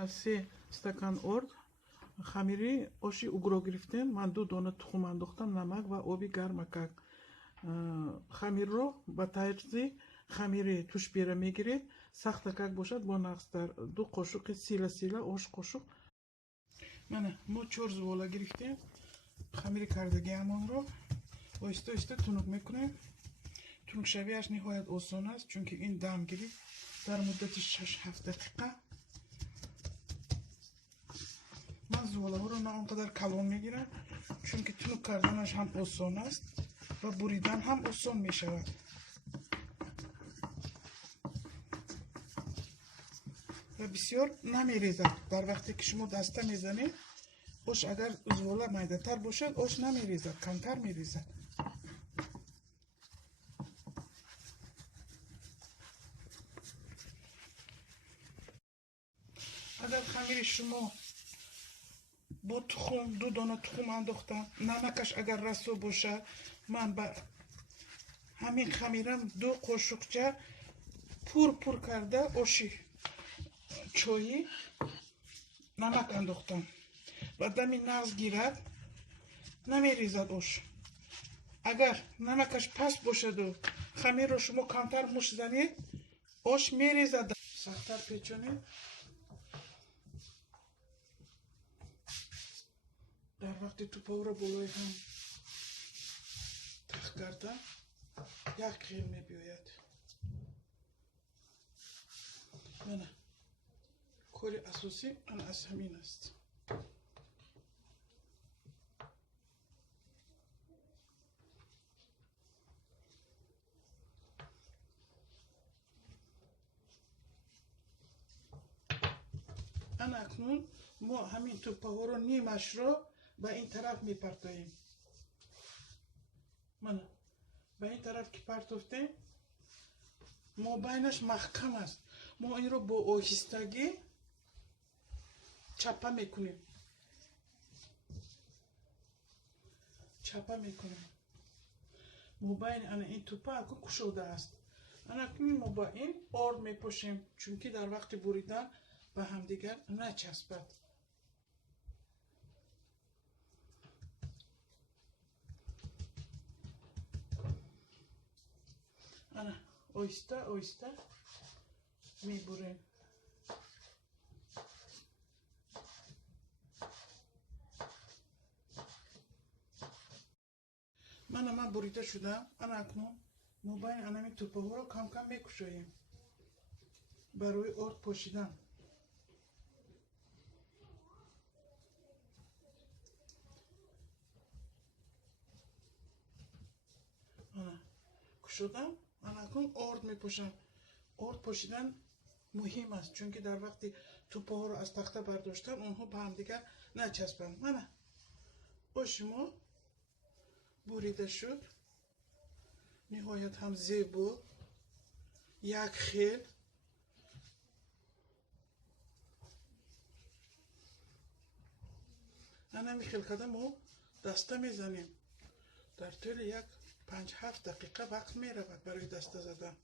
از 3 стакан орд خمیری آشی اوگرو گرفتیم. من 2 دانه تخم انداختم، نمک و آبی گرم کرد. خمیر رو با تجزی خمیری توش بیره میگیرید. سخت کک باشد با نقصتر 2 قاشق سیله آش قاشق. من ما 4 زوالا گرفتیم. خمیری کردگی همون رو آهسته تونک میکنیم. تونک شویش نهایت آسان است چونکه این دم گیری در مدت 6-7 دقیقه. من زوالا ها رو نه اونقدر کلان میگیرم چونکه تونک کردنش هم آسان است و بریدن هم آسان میشود. و بسیار نمیریزد. در وقتی که شما دسته میزنید آش اگر زوالا میده تر باشد آش نمیریزد، کمتر میریزد. اگر خمیر شما با تخم 2 دانه تخم انداختم، نمکش اگر رسو باشد، من با همین خمیرم 2 قاشقچه پر کرده آشی چایی نمک انداختم و دمی نغز گیرد نمیریزد آش. اگر نمکش پس باشد و خمیر رو شما کمتر مش زنید آش میریزد. سختتر پیچونید. در وقتی توپا رو بالای هم تخت کردم 1 خیل میبیاید. نه کاری اساسی آن از همین است. انا اکنون ما همین توپا رو نیمش رو به این طرف میپرتاییم. من به این طرف که پرتوفتیم ما بینش محکم است. ما این رو با آهستگی چپه میکنیم. ما بین انا این توپا اکنون کشوده است. انا اکنون ما با این آرد میپوشیم چونکه در وقت بریدن به همدیگر نچسبد. انا آهسته میبریم. من بریده شدم. انا اکنون ما بین انمی توپه ها رو کم میکشاییم برای آرد پوشیدن. انا کشودم. انا اکنون آرد میپوشم. آرد پوشیدن مهم است چونکه در وقتی توپه ها رو از تخته برداشتن اونها به هم دیگر نچسبند. من با شما بریده شد. نهایت هم زیبا 1 خیل. انا خیل کده ما دسته میزنیم. در طول 5-7 دقیقه وقت میرود برای دسته زدن.